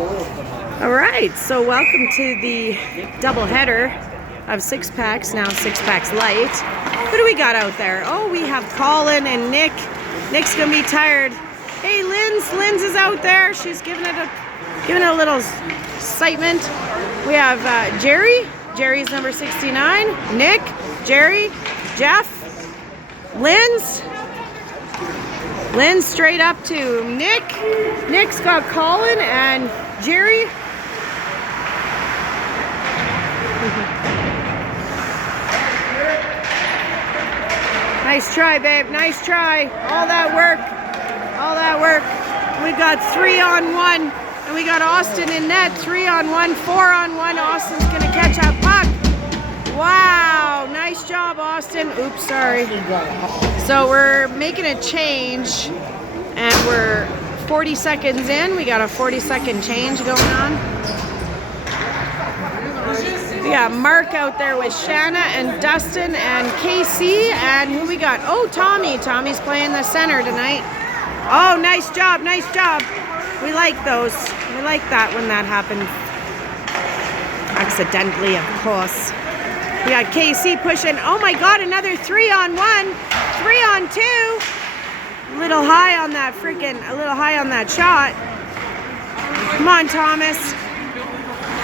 All right, so welcome to the double header of 6-packs, now 6-packs light. What do we got out there? Oh, we have Colin and Nick. Nick's gonna be tired. Hey, Linz is out there. She's giving it a little excitement. We have Jerry's number 69. Nick, Jerry, Jeff, Linz straight up to Nick. Nick's got Colin and Jerry. Nice try, babe. Nice try. All that work. We got 3-on-1, and we got Austin in net. 3-on-1, 4-on-1. Austin's gonna catch that puck. Wow, nice job, Austin. Oops, sorry. So we're making a change, and we're 40 seconds in. We got a 40-second change going on. We got Mark out there with Shanna and Dustin and KC, and who we got? Oh, Tommy. Tommy's playing the center tonight. Oh, nice job. We like those. We like that when that happens. Accidentally, of course. We got KC pushing. Oh my God, another 3-on-1, 3-on-2. A little high on that shot. Come on, Thomas.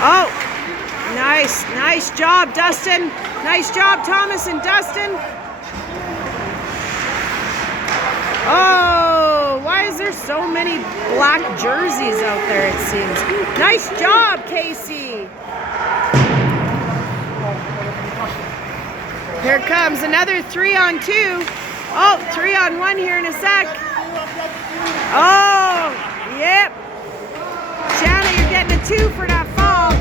Oh, nice job, Dustin. Nice job, Thomas and Dustin. Oh, why is there so many black jerseys out there, it seems. Nice job, KC. Here comes another 3-on-2. Oh, 3-on-1 here in a sec. Oh, yep. Shanna, you're getting a 2 for that fall.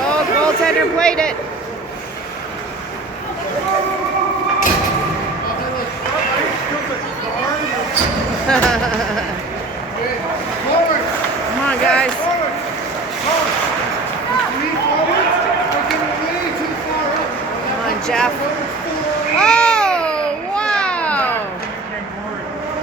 Oh, goaltender played it. Come on, guys. Come on, Jeff. Oh, wow.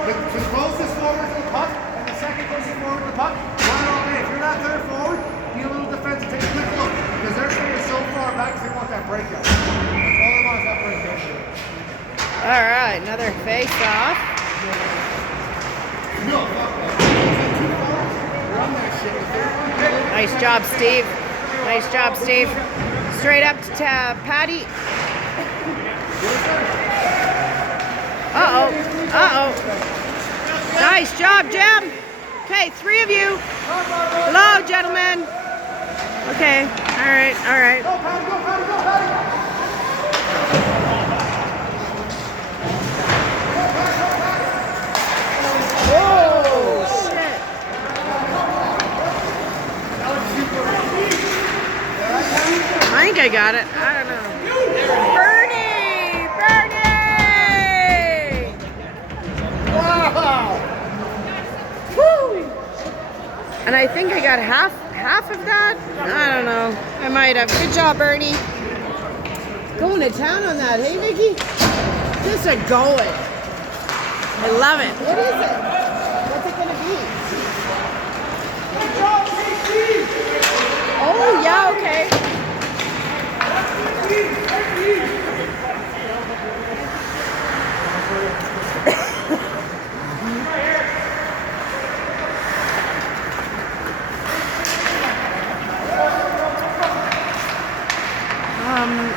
The closest forward to the puck and the second closest forward to the puck, run it all day. If you're not third forward, be a little defensive, take a quick look. Because they're staying so far back, they want that breakout. That's all they want is that breakout. All right, another face-off. Nice job, Steve. Straight up to Patty. Uh-oh. Nice job, Jim. Okay, 3 of you. Hello, gentlemen. Okay, all right. Go, Patty. Oh, shit. I think I got it. I don't know. Bernie! Wow! Woo! And I think I got half of that. I don't know. I might have. Good job, Bernie. Going to town on that, hey, Vicky? Just a going. I love it. What is it? What's it gonna be? Oh yeah, okay.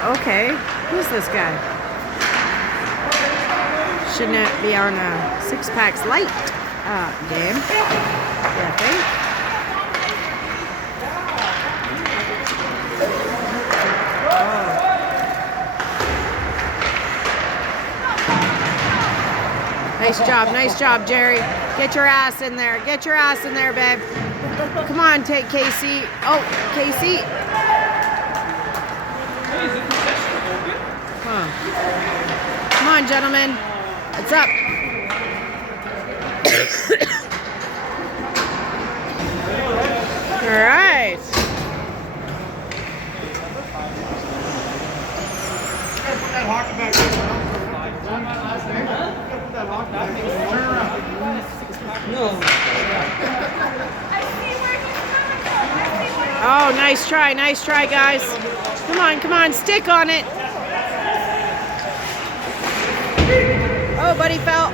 Okay. Who's this guy? Shouldn't it be on a 6-packs light game? Yeah, I think. Oh. Nice job, Jerry. Get your ass in there, babe. Come on, take Casey. Oh, Casey. Huh. Come on, gentlemen. What's up? All right. That hockey back there. Oh, nice try, guys. Come on, stick on it. Oh, buddy fell.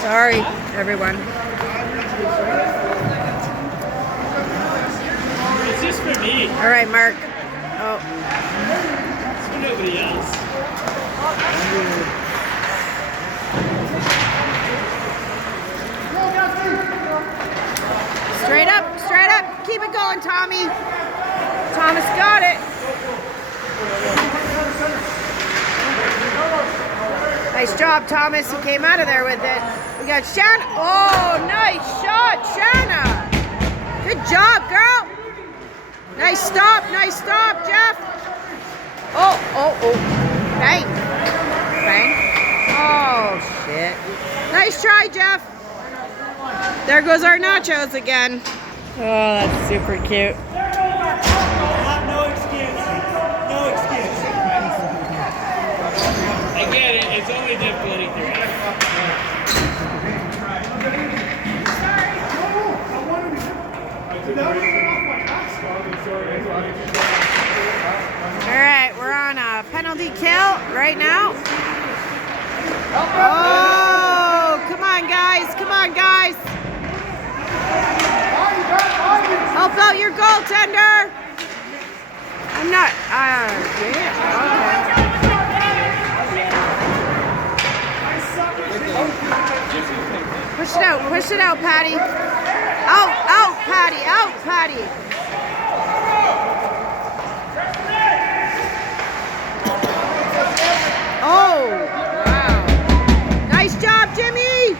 Sorry, everyone. It's just for me. All right, Mark. Oh. It's for nobody else. Straight up. Keep it going, Tommy. Thomas got it. Nice job, Thomas. He came out of there with it. We got Shanna. Oh, nice shot, Shanna. Good job, girl. Nice stop, Jeff. Oh. Bang. Oh, shit. Nice try, Jeff. There goes our nachos again. Oh, that's super cute. No excuse. I get it. It's only difficulty 3. All right, we're on a penalty kill right now. Oh, come on, guys. Help out your goaltender. I'm not, yeah. Push it out, Patty. Out, Patty. Oh, wow. Nice job, Jimmy.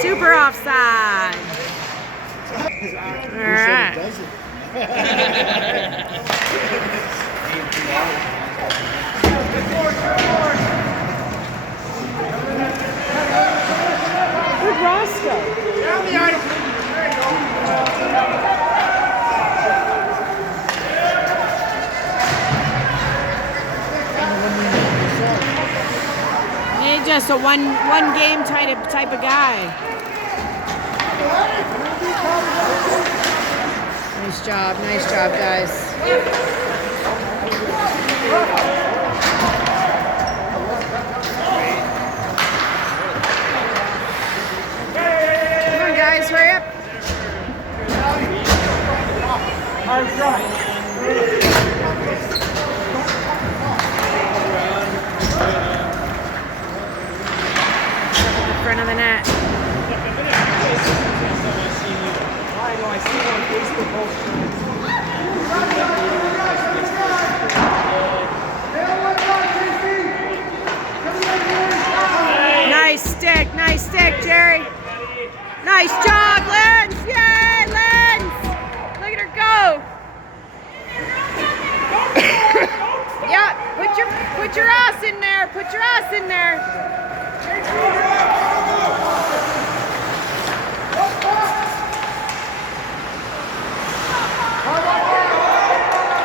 Super offside. All right. Where'd Ross go? Down the item. There you go. He's just a one game type of guy. Nice job, guys. Come on, guys, hurry up. In front of the net. Nice stick, Jerry. Nice job, Lens. Yay, Lens. Look at her go. Yeah, put your ass in there. Put your ass in there.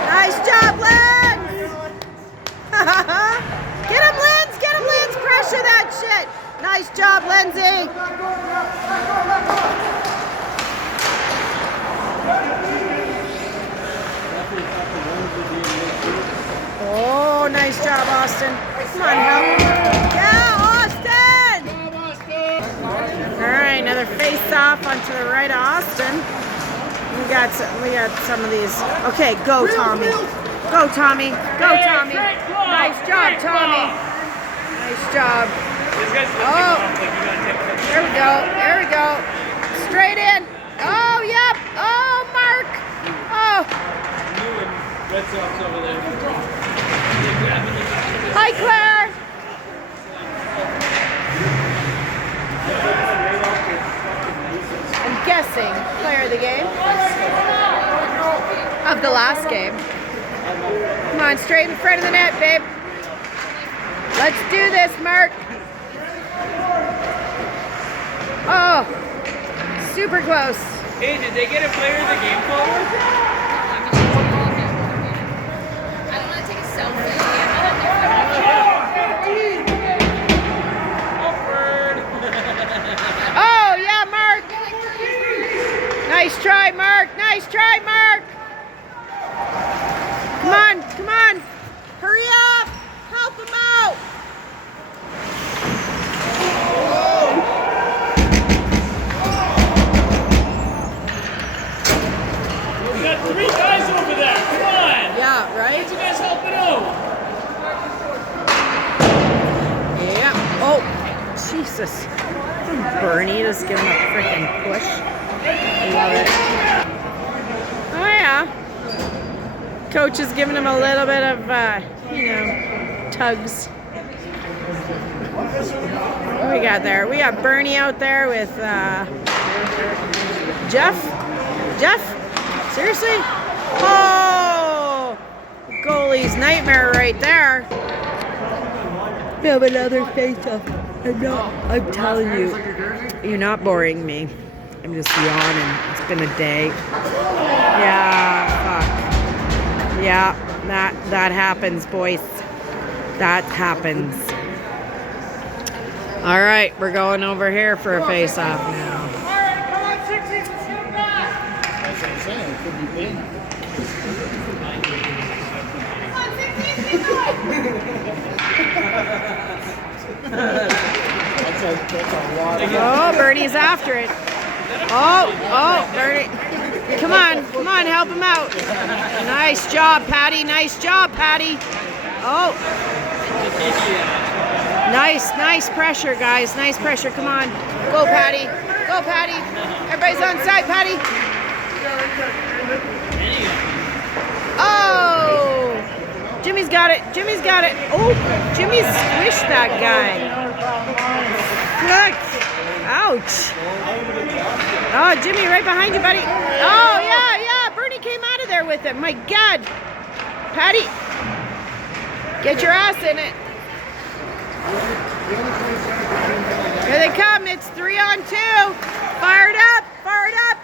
Nice job, Lens. Get him, Lens. Pressure that shit. Nice job, Lindsay. Oh, nice job, Austin. Come on, help. Yeah, Austin. All right, another face-off onto the right of Austin. We got some of these. Okay, go, Tommy. Go, Tommy. Nice job, Tommy. Nice job. Oh, there we go. Straight in. Oh, yep. Oh, Mark. Oh. Hi, Claire. I'm guessing player of the game. Of the last game. Come on, straight in front of the net, babe. Let's do this, Mark. Oh, super close. Hey, did they get a player of the game forward? I don't want to take a selfie. Nice try, Mark. Nice try, Mark. Come on, come on. Hurry up. Help him out. We got 3 guys over there. Come on. Yeah, right? You guys helping out. Yeah. Oh, Jesus. Bernie just giving him a freaking push. I love it. Oh, yeah. Coach is giving him a little bit of, tugs. What we got there? We got Bernie out there with Jeff. Jeff? Seriously? Oh! Goalie's nightmare right there. We have another face-off. I'm telling you, you're not boring me. I'm just yawning. It's been a day. Yeah, fuck. Yeah, that happens, boys. That happens. All right, we're going over here for a face-off now. All right, come on, 60, get back. That's what I'm saying. It could be big. That's a lot. Oh, Bernie's after it. Oh, Bernie. Come on, help him out. Nice job, Patty. Nice job, Patty. Oh. Nice pressure, guys. Nice pressure. Come on. Go, Patty. Go, Patty. Everybody's on side, Patty. Oh. Jimmy's got it. Jimmy's got it. Oh, Jimmy squished that guy. Look. Ouch. Oh, Jimmy, right behind you, buddy. Oh, yeah. Bernie came out of there with it. My God. Patty, get your ass in it. Here they come. It's 3-on-2. Fire it up.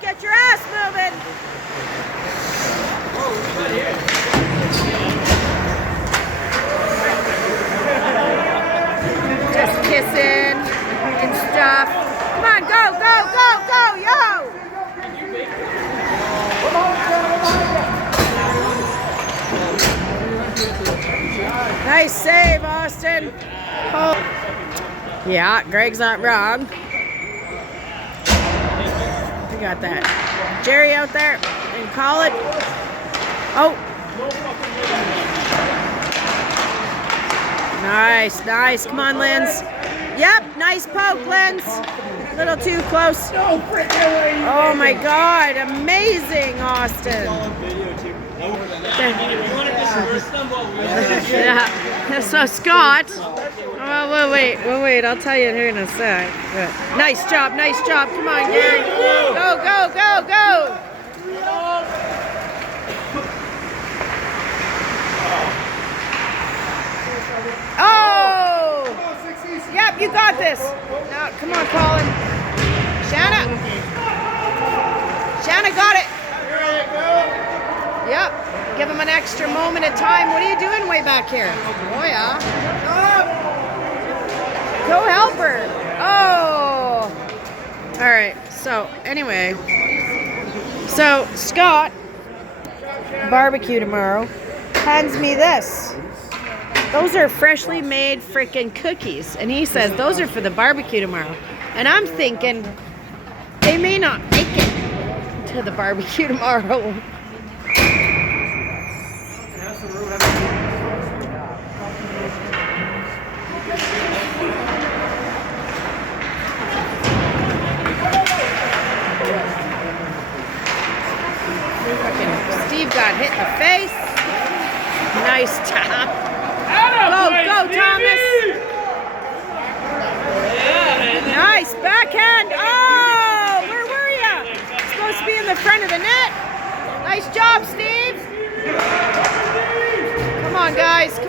Get your ass moving. Just kissing and stuff. Come on, go, yo! Nice save, Austin. Oh. Yeah, Greg's not wrong. We got that. Jerry out there and call it. Oh. Nice. Come on, Linz. Yep, nice poke, Linz. A little too close. Oh my God, amazing, Austin. Yeah, so Scott. Oh, we'll wait. I'll tell you here in a sec. Nice job. Come on, Gary. Go. Oh! Yep, you got this. Now, come on, Colin. Shanna got it. Yep. Give him an extra moment of time. What are you doing way back here? Oh, yeah. Go help her. Oh. All right. So, anyway. So, Scott, barbecue tomorrow, hands me this. Those are freshly made freaking cookies. And he says, those are for the barbecue tomorrow. And I'm thinking, they may not make it to the barbecue tomorrow. Steve got hit in the face. Nice tap. Go, Thomas. Nice backhand. Oh, where were you? Supposed to be in the front of the net. Nice job, Steve. Come on, guys.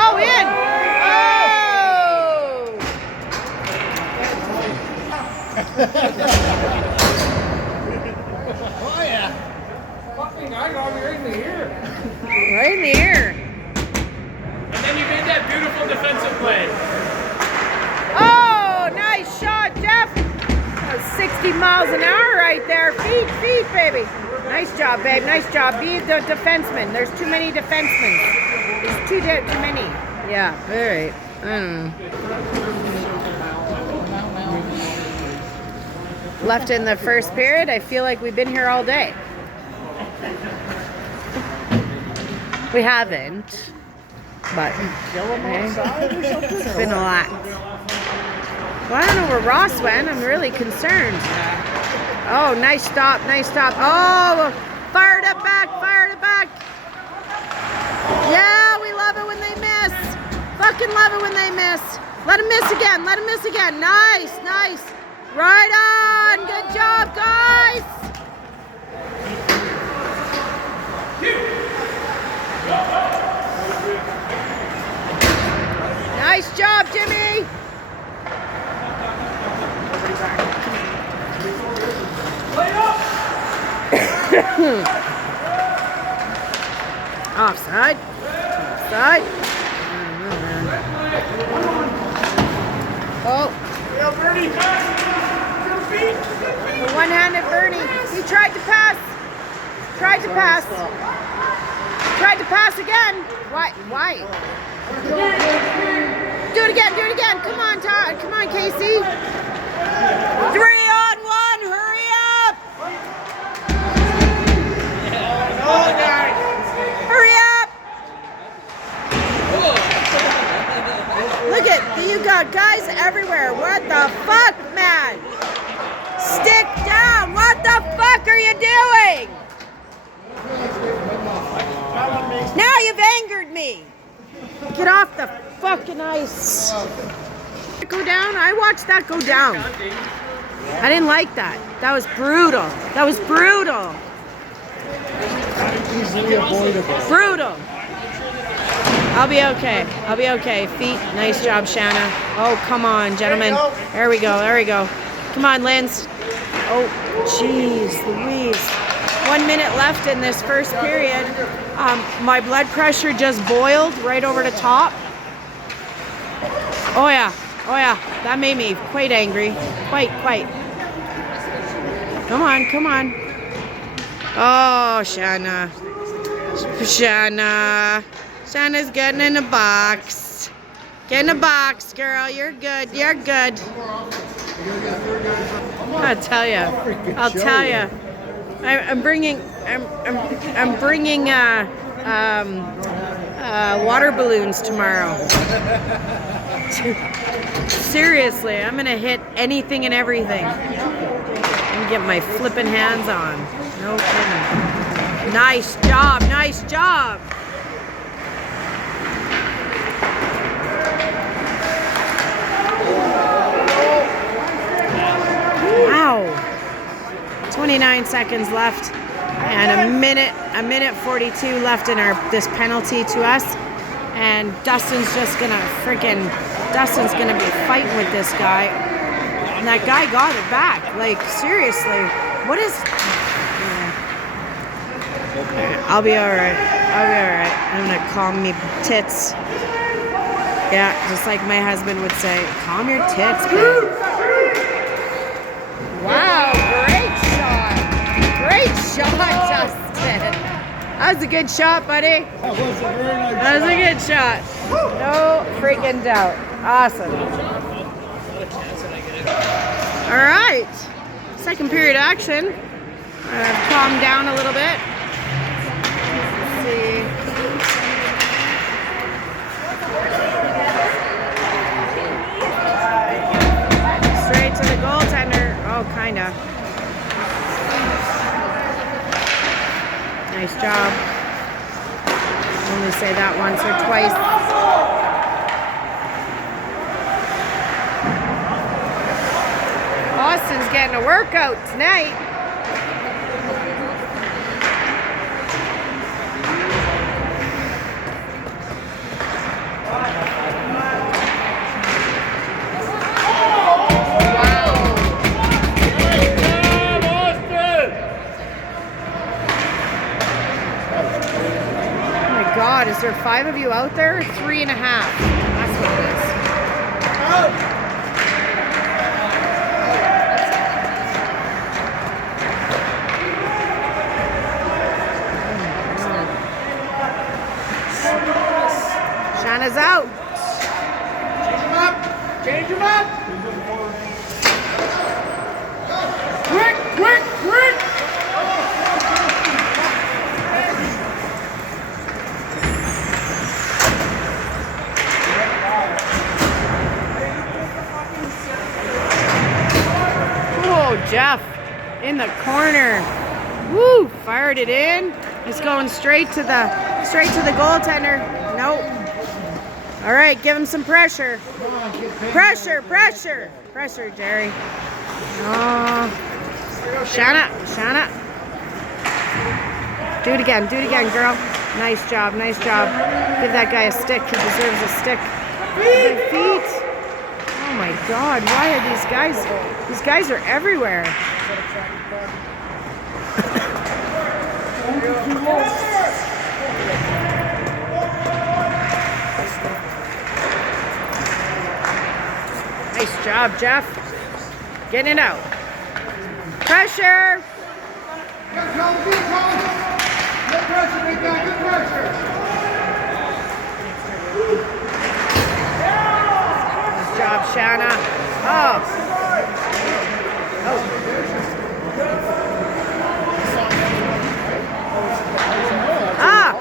Oh, in. Oh. Oh, yeah. feet, baby. Nice job, babe. Nice job. Be the defenseman. There's too many defensemen. There's too many. Yeah, all right. I don't know. Left in the first period. I feel like we've been here all day. We haven't, but it's been a lot. Well, I don't know where Ross went. I'm really concerned. Oh, nice stop, nice stop. Oh, fired it back, fired it back. Yeah, we love it when they miss. Fucking love it when they miss. Let him miss again, let him miss again. Nice, nice. Right on, good job, guys. Nice job, Jimmy. Offside. Offside. Oh. The one-handed Bernie. He tried to pass. Tried to pass. Tried to pass again. Why? Why? Do it again. Do it again. Come on, Todd. Come on, Casey. 3-on-1. Hurry up. Hurry up. Look at you got guys everywhere. What the fuck, man? Stick down. What the fuck are you doing? Now you've angered me. Get off the fucking ice. Go down? I watched that go down. I didn't like that. That was brutal. That was brutal. Easily avoidable. Brutal. I'll be okay. I'll be okay. Feet. Nice job, Shanna. Oh, come on, gentlemen. There we go. There we go. Come on, Linz. Oh, jeez, Louise. 1 minute left in this first period. My blood pressure just boiled right over the top. Oh yeah, oh yeah, that made me quite angry. Quite. Come on, come on. Oh, Shanna. Shanna's getting in the box. Get in the box, girl. You're good. You're good. I'll tell you. I'll tell you. I'm bringing water balloons tomorrow. Seriously, I'm gonna hit anything and everything and get my flipping hands on. No kidding. Nice job, nice job. Wow. 29 seconds left and a minute 42 left in this penalty to us, and Dustin's just gonna Dustin's gonna be fighting with this guy, and that guy got it back. Like, seriously, what is? I'll be all right. I'll be all right. I'm gonna calm me tits. Yeah, just like my husband would say, calm your tits, babe. Wow, great shot. Great shot, Justin. That was a good shot, buddy. That was a very nice That was a good shot. No freaking doubt. Awesome. All right. Second period action. Calm down a little bit. Let's see. Straight to the goaltender. Oh, kinda. Nice job. Only say that once or twice. Austin's getting a workout tonight. God, is there 5 of you out there? 3.5. That's what it is. Shauna's out. Change him up. Change him up. Quick, quick, quick. Oh, Jeff in the corner. Woo! Fired it in. It's going straight to the goaltender. Nope. All right, give him some pressure. Pressure, pressure, pressure, Jerry. Oh, Shanna. Do it again, girl. Nice job, nice job. Give that guy a stick. He deserves a stick. Good feet. Oh my God, why are these guys? These guys are everywhere. Nice job, Jeff. Getting it out. Pressure. Good pressure, big guy. Good pressure. Nice job, Shanna. Oh. Ah.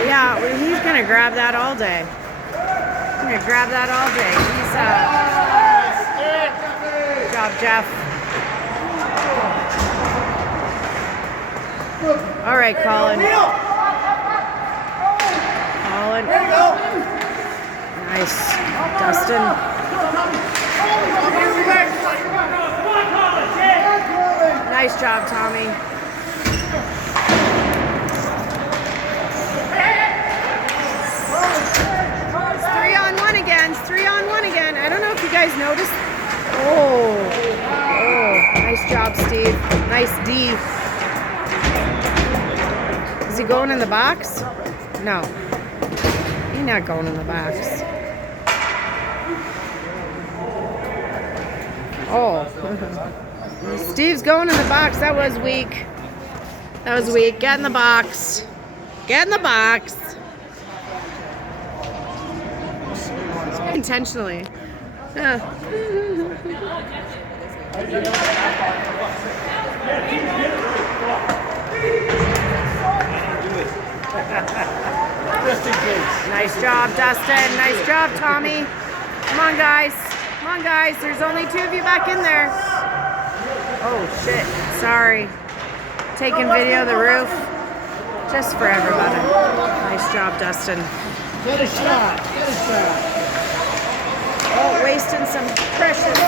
Yeah, well, he's gonna grab that all day. He's gonna grab that all day. He's good job, Jeff. All right, Colin. Nice, Dustin. Nice job, Tommy. It's 3-on-1 again. It's 3-on-1 again. I don't know if you guys noticed. Oh, nice job, Steve. Nice D. Is he going in the box? No. He's not going in the box. Oh. Steve's going in the box. That was weak. That was weak. Get in the box. Get in the box. Intentionally. Yeah. Nice job, Dustin. Nice job, Tommy. Come on, guys. Come on, guys. There's only 2 of you back in there. Oh, shit. Sorry. Taking video of the roof. Just for everybody. Nice job, Dustin. Get a shot. Get a shot. Oh, wasting some precious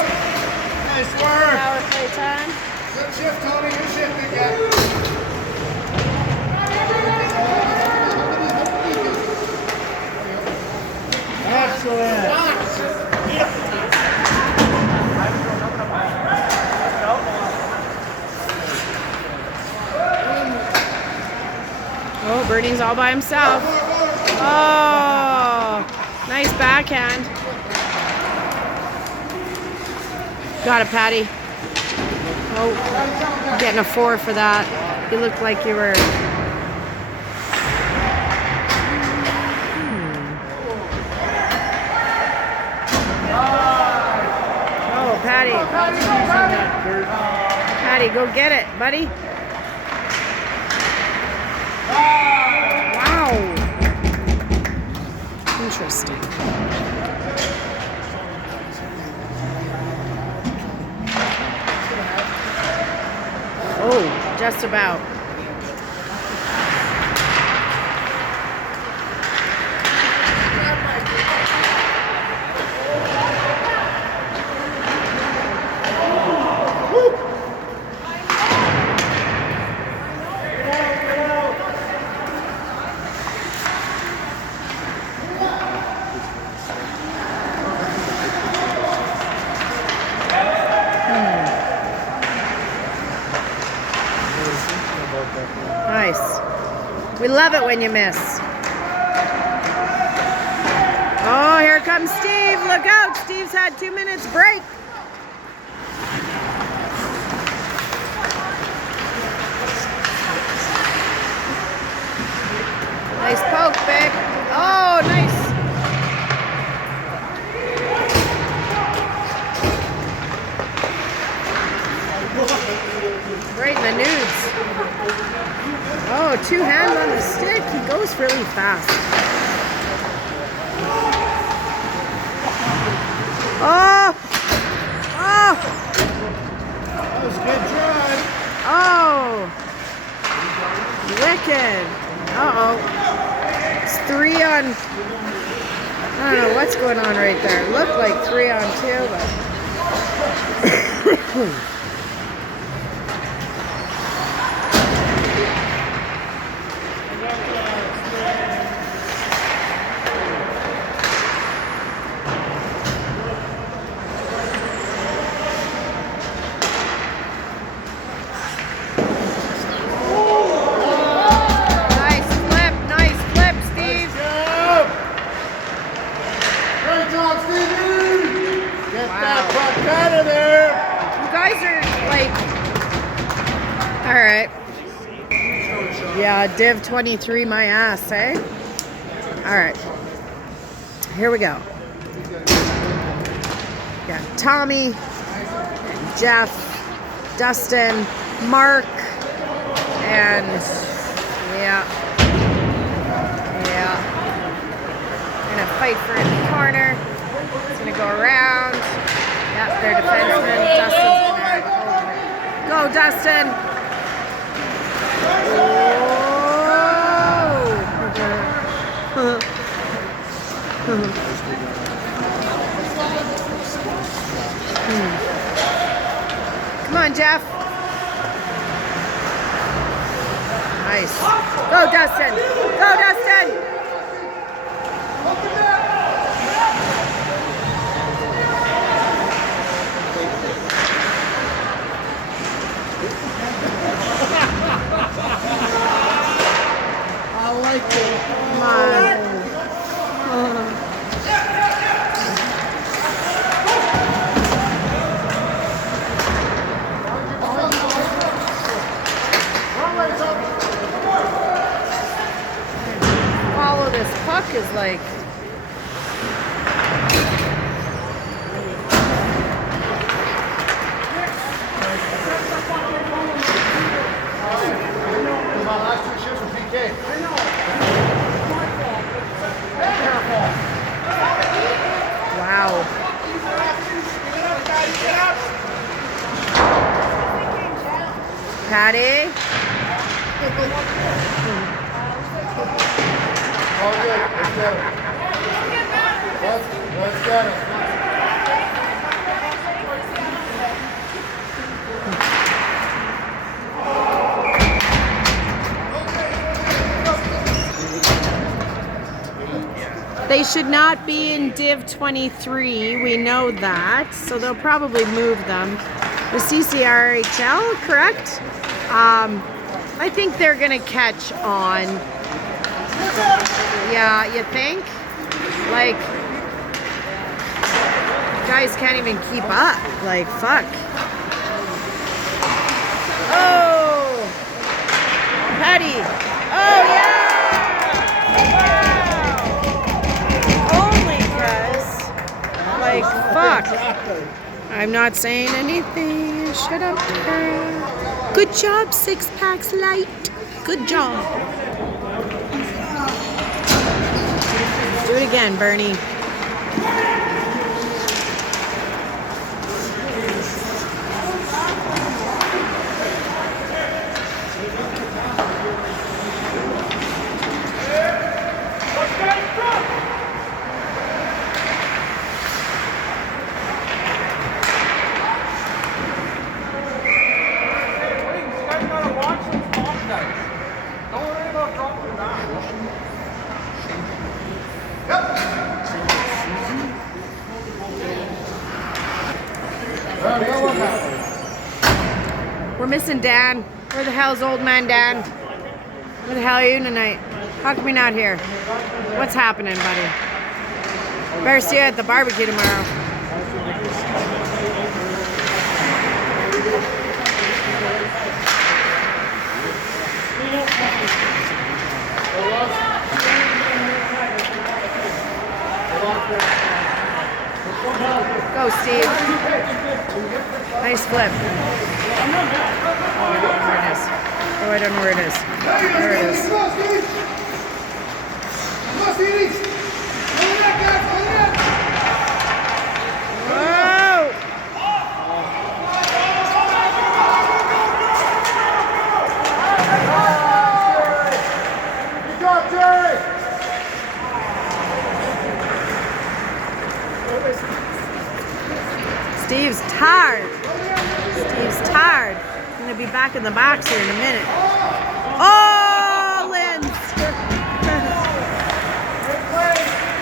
Nice work. power play time. Good shift, Tony. Good shift, big guy. Excellent. Oh, Birdie's all by himself. Oh, nice backhand. Got it, Patty. Oh, getting a 4 for that. You looked like you were... Oh, Patty. Patty, go get it, buddy. Wow. Interesting. Oh, just about. Nice. We love it when you miss. Oh, here comes Steve. Look out. Steve's just had 2 minutes break. Nice poke, babe. Oh, nice. Right in the nudes. Oh, 2 hands on the stick. He goes really fast. Oh! Oh! That was a good try. Oh! Wicked. Uh-oh. It's 3 on... I don't know what's going on right there. It looked like 3 on 2, but... Nice flip, Steve. Great job, Stevie! Get Wow. that puck out of there. You guys are like, all right. Yeah, Div 23, my ass, eh? All right. Here we go. Got Tommy, Jeff, Dustin, Mark, and yeah. Gonna fight for it in the corner. It's gonna go around. Yep, they're defensemen. Dustin's gonna hold it. Go, Dustin! Come on, Jeff. Nice. Go, Dustin! Go, Dustin! I like it. Come on. Follow this puck is like... My last 2 shifts were PK. Wow. Patty? All good. Let's get it. Let's get it. They should not be in Div 23. We know that. So they'll probably move them. The CCRHL, correct? I think they're going to catch on. Yeah, you think? Like, guys can't even keep up. Like, fuck. Oh! Patty! Oh, yeah! Like, fuck. I'm not saying anything. Shut up, girl. Good job, 6 packs light. Good job. Do it again, Bernie. We're missing Dan. Where the hell's old man Dan? Where the hell are you tonight? How come you're not here? What's happening, buddy? Better see you at the barbecue tomorrow. Go, Steve. Nice flip. Oh, I don't know where it is. Oh, I don't know where it is. There it is. Come on, Steve! Come on, Steve! Hold it up, guys! Hold it up! Whoa! Good job, Jerry! Steve's tired. Steve's tired. He's going to be back in the box here in a minute. Oh, Lynn!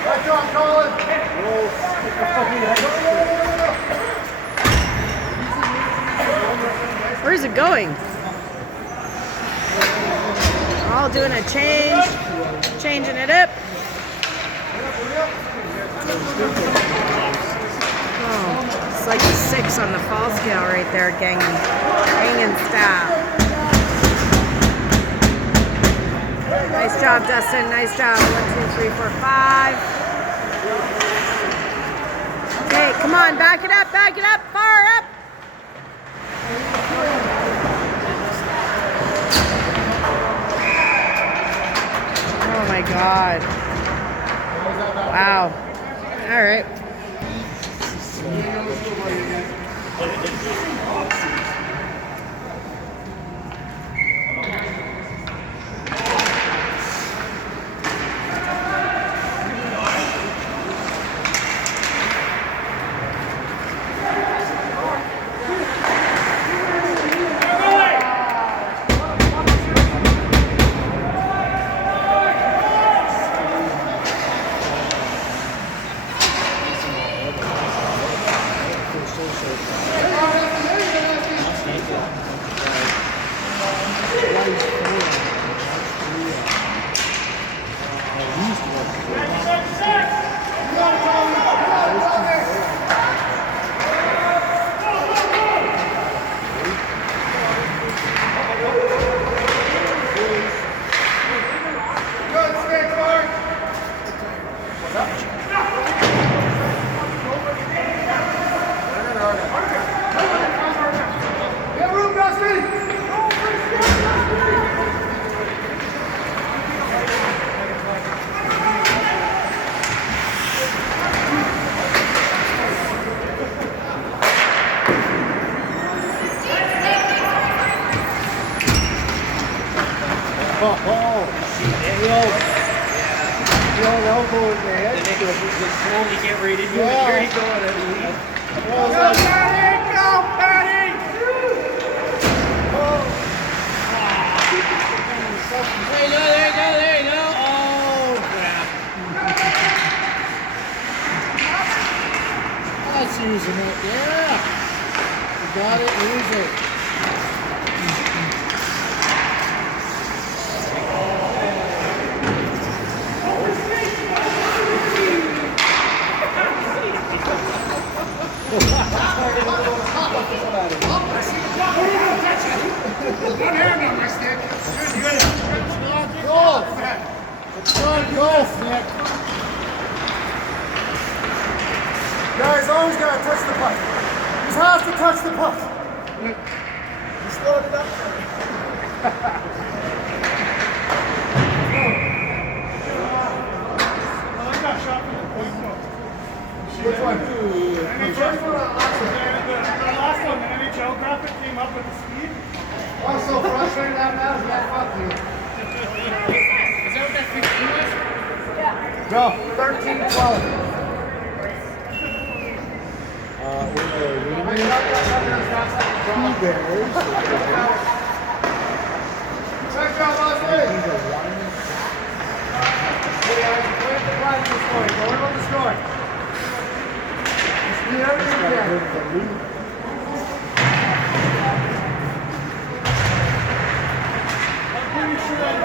Good job, Colin! Where's it going? We're all doing a change. Changing it up. Oh, it's like a 6 on the fall scale right there, gang. Hanging style. Nice job, Dustin. Nice job. 1, 2, 3, 4, 5. Okay, come on. Back it up. Back it up. Far up. Oh my God. Wow. All right. Slowly get ready to do it. Here you go. There you go. Oh, crap. That's using it, yeah. You got it, use it. Golf! It's not golf, Nick. Guys, always gotta touch the puck. You have to touch the puck. You slowed it up. Which one? The first one or the last one? The last one, the NHL graphic came up with the speed. I'm so frustrated now. Yeah, fuck you. Is that what that 15 was? No, 13, 12. Nice job, Leslie. Don't worry about the score. Just do everything you can. I'm pretty sure that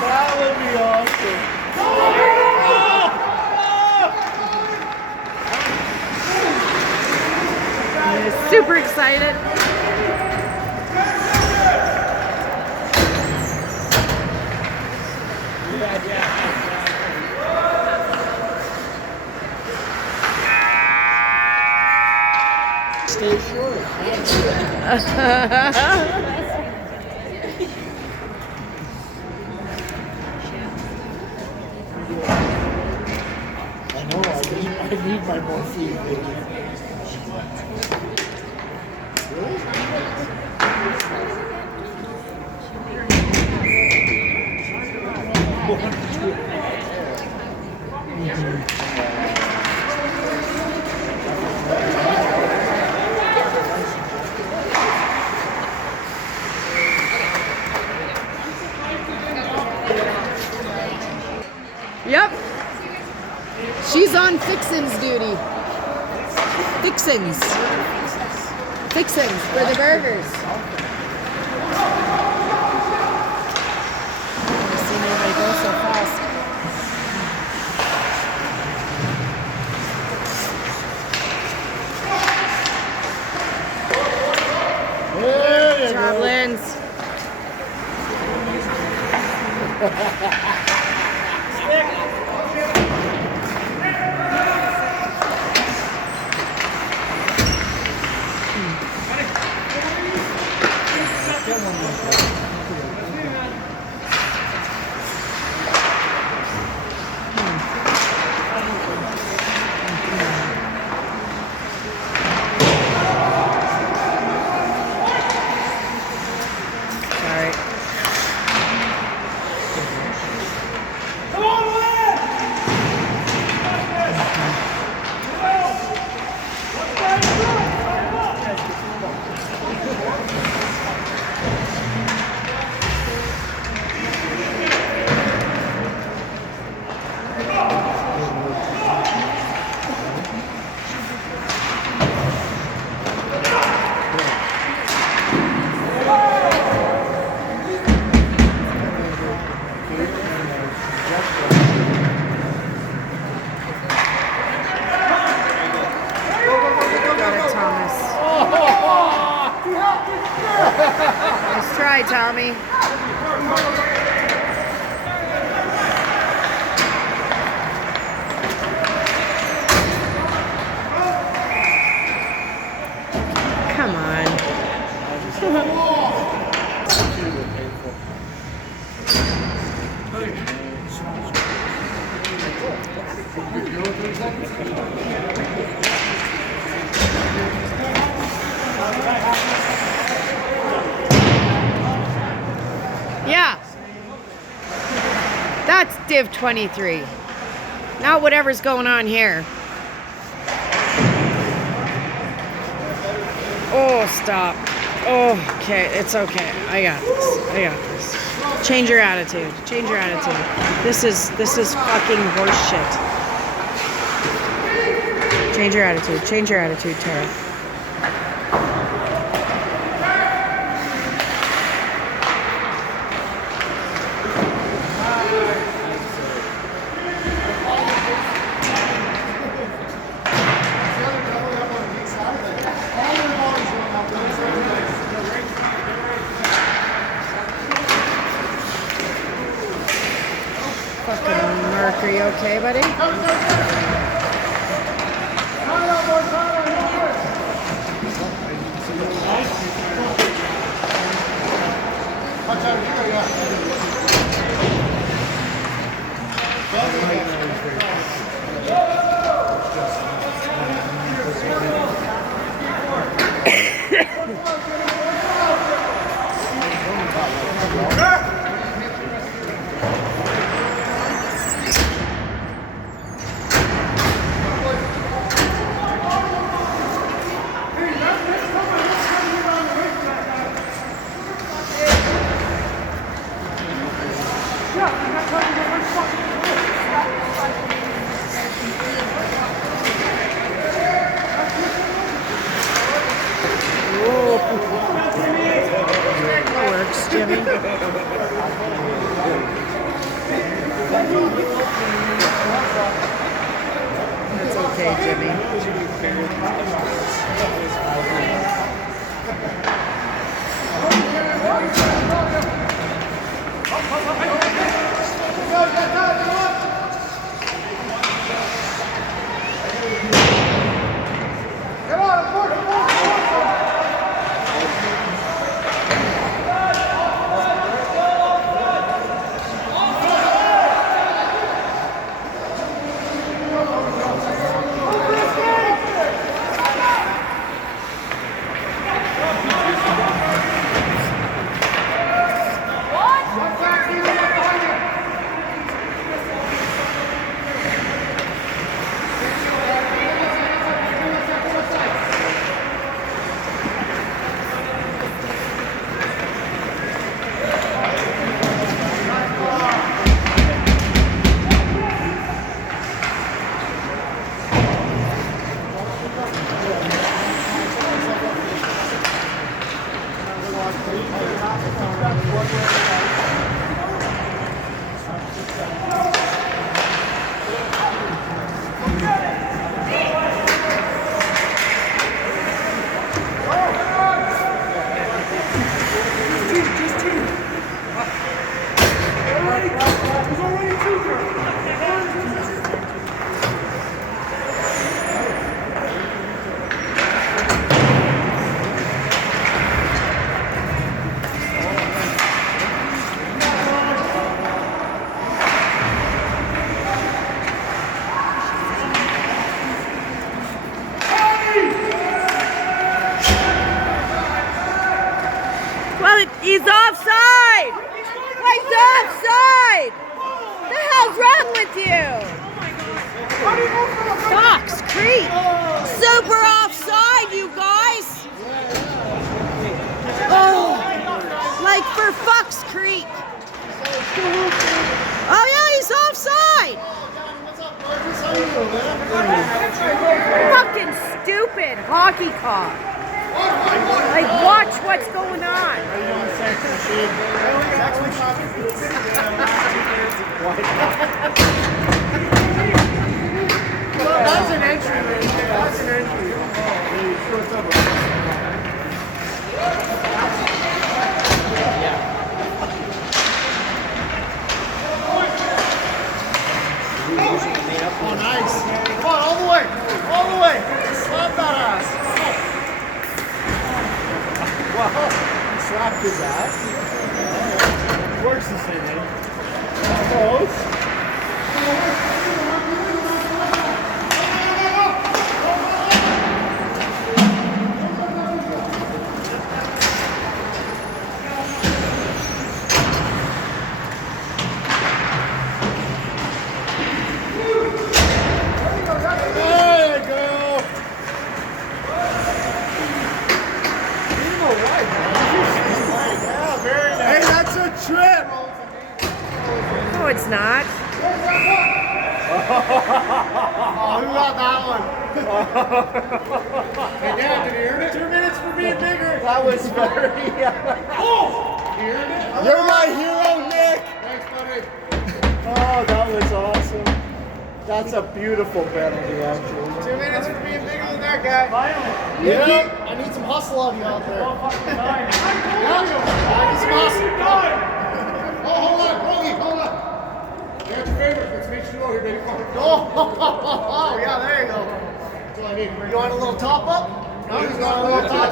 That would be awesome. He's super excited. Stay short. I know, I need my morphine. Yep. She's on fixins duty. Fixins. Fixins for the burgers. I've seen anybody go so fast. There you Job, go. Linz. Sorry. Got it, Thomas. Nice try, Tommy. Come on. Yeah. That's Div 23. Not whatever's going on here. Oh, stop. Oh, okay. It's okay. I got this. I got this. Change your attitude. Change your attitude. This is fucking horse shit. Change your attitude. Change your attitude, Tara. Fucking Mark, are you okay, buddy? Jimmy. That's okay, Jimmy. Well, he's offside! He's offside! The hell's wrong with you? Fox Creek! Super offside, you guys! Oh, like for Fox Creek! Oh yeah, he's offside! Fucking stupid hockey cop! Like, watch what's going on. Well, that's an entry, man. That's an entry. Oh, nice. Come on, all the way. All the way. Slap that ass. Wow, he slapped his ass. Works the same, eh? Close. Trip! No, it's not. Oh, who got that one? Hey, Dad, did you hear it? 2 minutes for being bigger. That was very... Oh! You heard it? You're my hero, Nick! Thanks, buddy. Oh, that was awesome. That's a beautiful penalty, actually. 2 minutes for being bigger than that guy. Finally. Yeah, I need some hustle out of you out there. Yeah, I need some hustle. Oh, hold on, Bogey, hold on. That's your favorite. Let's make sure here, baby. Oh, yeah, there you go. That's all I need. You want a little top up? No, he's not a little top.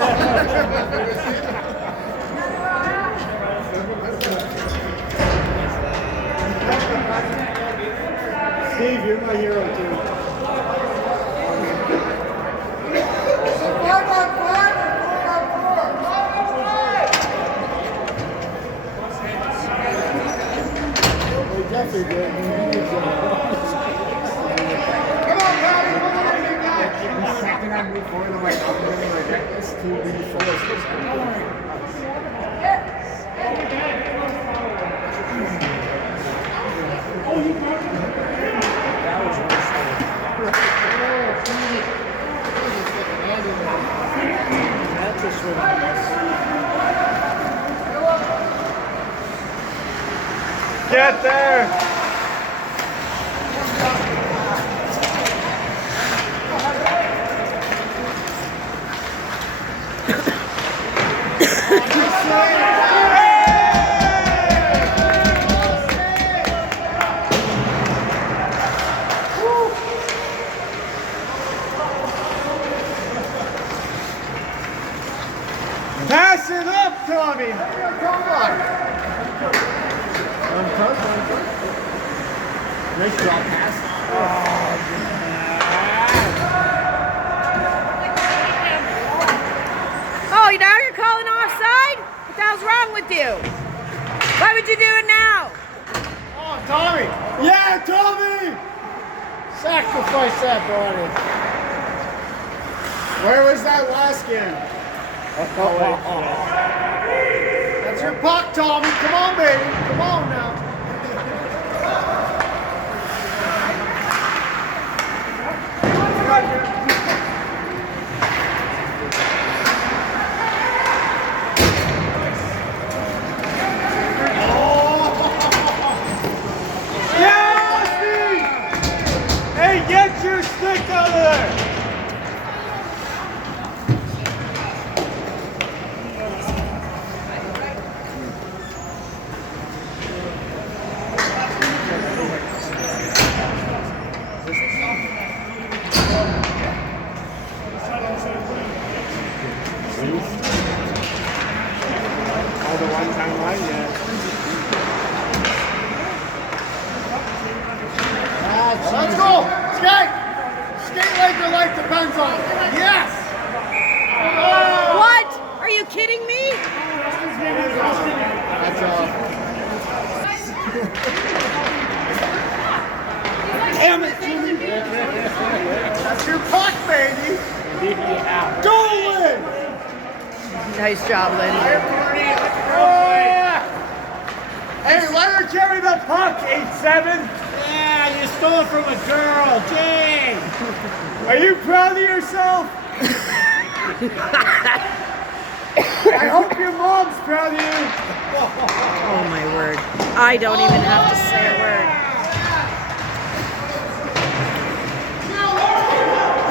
Steve, you're my hero, too. 5 on 5 or 4 on 4? They definitely did. Come on, Patty. Come on, big guy. Second on me for them, like, I'm really like, that's too big for us. That's a swim. Get there. Pass it up, Tommy. Come on. Nice job, pass. Oh, now you're calling offside? What the hell's wrong with you? Why would you do it now? Oh, Tommy. Yeah, Tommy. Sacrifice that body. Where was that last game? That's your puck, Tommy. Come on, baby. Come on now. Hey, get your stick out of there! All the one-time line yet. Let's go! Skate! Skate like your life depends on it. Yes! What? Are you kidding me? That's all. Damn it, Jimmy! That's your puck, baby! Go, Lynn! Nice job, Lynn. Hey, let her carry the puck, 8-7. Yeah, you stole it from a girl, Jane. Are you proud of yourself? I hope your mom's proud of you. Oh my word. I don't even have to say a word.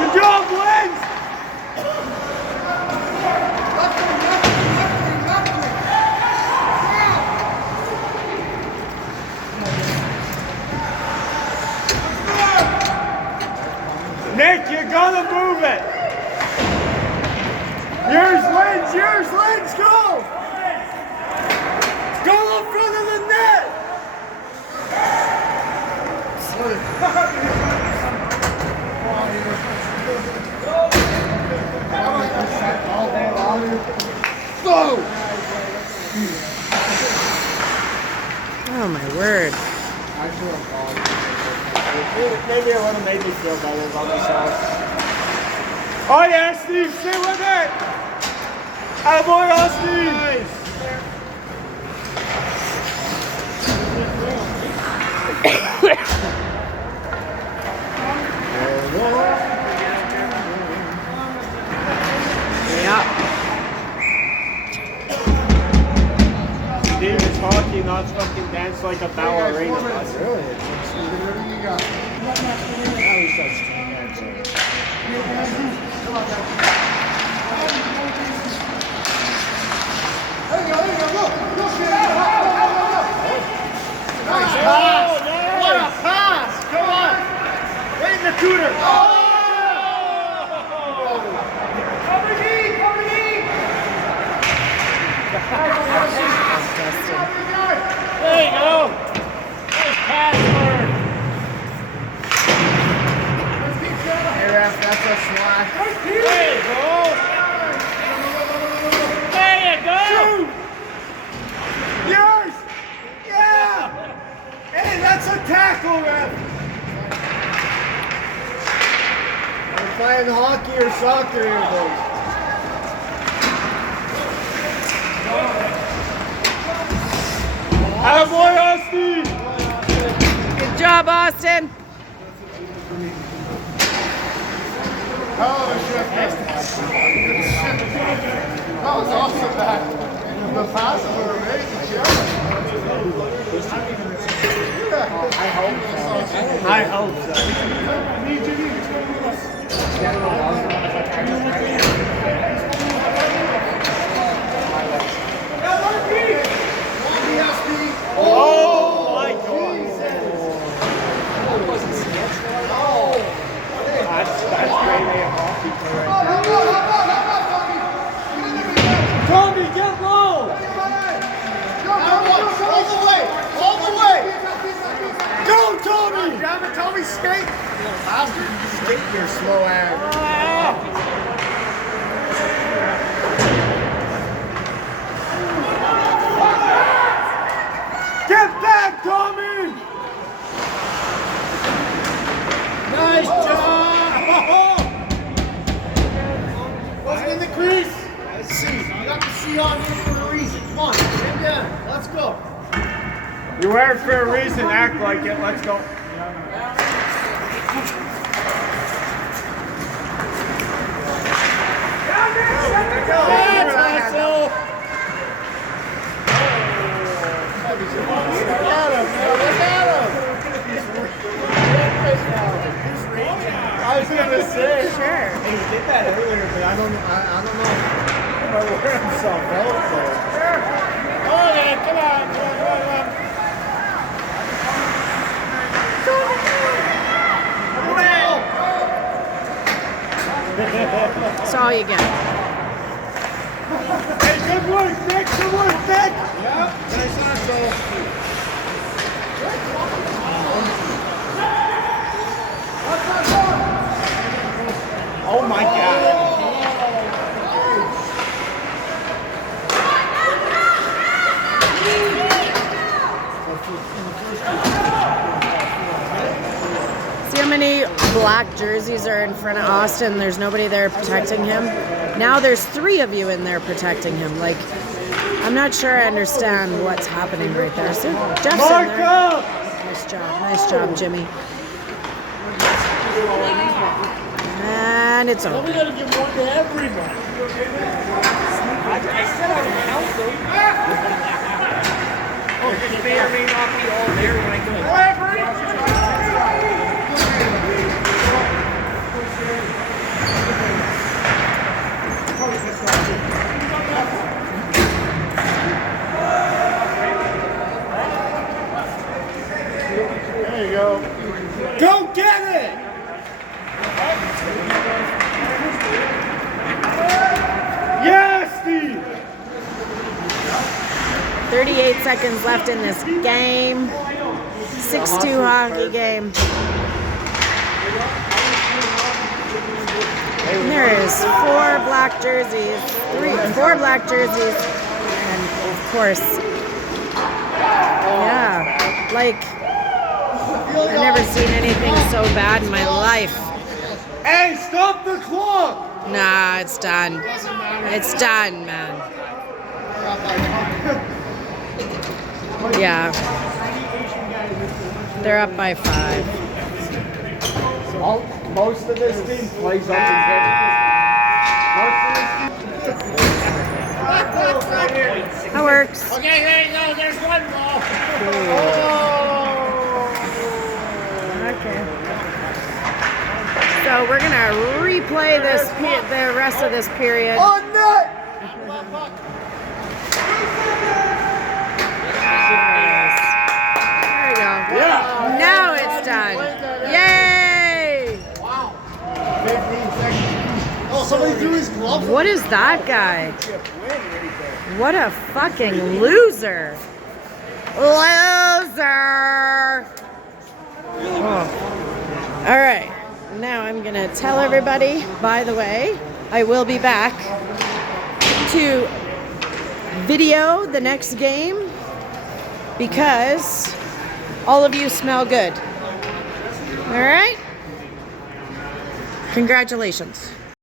Good job, Lynn. Nick, you're gonna move it. Yours, Lynch, go! Go in front of the net! Go! Oh my word. Maybe it would have made me feel better about myself. Oh yeah, Steve, stay with it! Attaboy, Steve! Yeah. Steve is hockey, not fucking dance like a ballerina. Really? Now he's such teenage. Nice pass! What a pass! Come on! Right in the cooter! Oh! Cover deep! Cover deep! There you go! Nice pass, Bird! Hey, ref, that's a slash. There you go! There you go! Shoot! Yours! Yeah! Hey, that's a tackle, ref! We're playing hockey or soccer here, boys. Attaboy, Austin! Good job, Austin. Oh, shit. That was awesome, man. The passes were amazing, Joe. I hope so. Oh my God! That's great hockey play right there. Tommy, get low! All the way! Go, Tommy! Damn it, Tommy, skate! Bastard, skate your slow ass. Get back, Tommy! Nice job! Wasn't in the crease. Let's see. You got the C on you for a reason. Come on, stand down. Let's go. You wear it for a reason, act like it. Let's go. I was gonna say, Sure. he did that earlier, but I don't know. I wear himself out. Okay, come on. That's all you get. Hey, good work, Nick. Good work, Nick. Yeah, nice on, so. Oh my God. See how many black jerseys are in front of Austin? There's nobody there protecting him. Now there's 3 of you in there protecting him. Like, I'm not sure I understand what's happening right there. So Jeff's in there. Marco! Nice job, Jimmy. And it's We over. gotta give one to everybody. I said I would help them. Oh, this may or may not be all there when I go. There you go. Go get it! Yes, Steve! 38 seconds left in this game. 6-2 hockey game. And there is 4 black jerseys. 4 black jerseys. And of course, yeah, like, I've never seen anything so bad in my life. Hey, stop the clock! Nah, it's done. It's done, man. Yeah. They're up by 5. Most of this team plays up in That works. Okay, there you go. There's one ball. Okay. So we're gonna replay this the rest of this period. On net! There we go. Yeah. Now it's done. Yay! 15 seconds. Oh, somebody threw his glove. What is that guy? What a fucking loser! Loser! Oh. All right. Now I'm gonna tell everybody, by the way, I will be back to video the next game because all of you smell good. All right? Congratulations.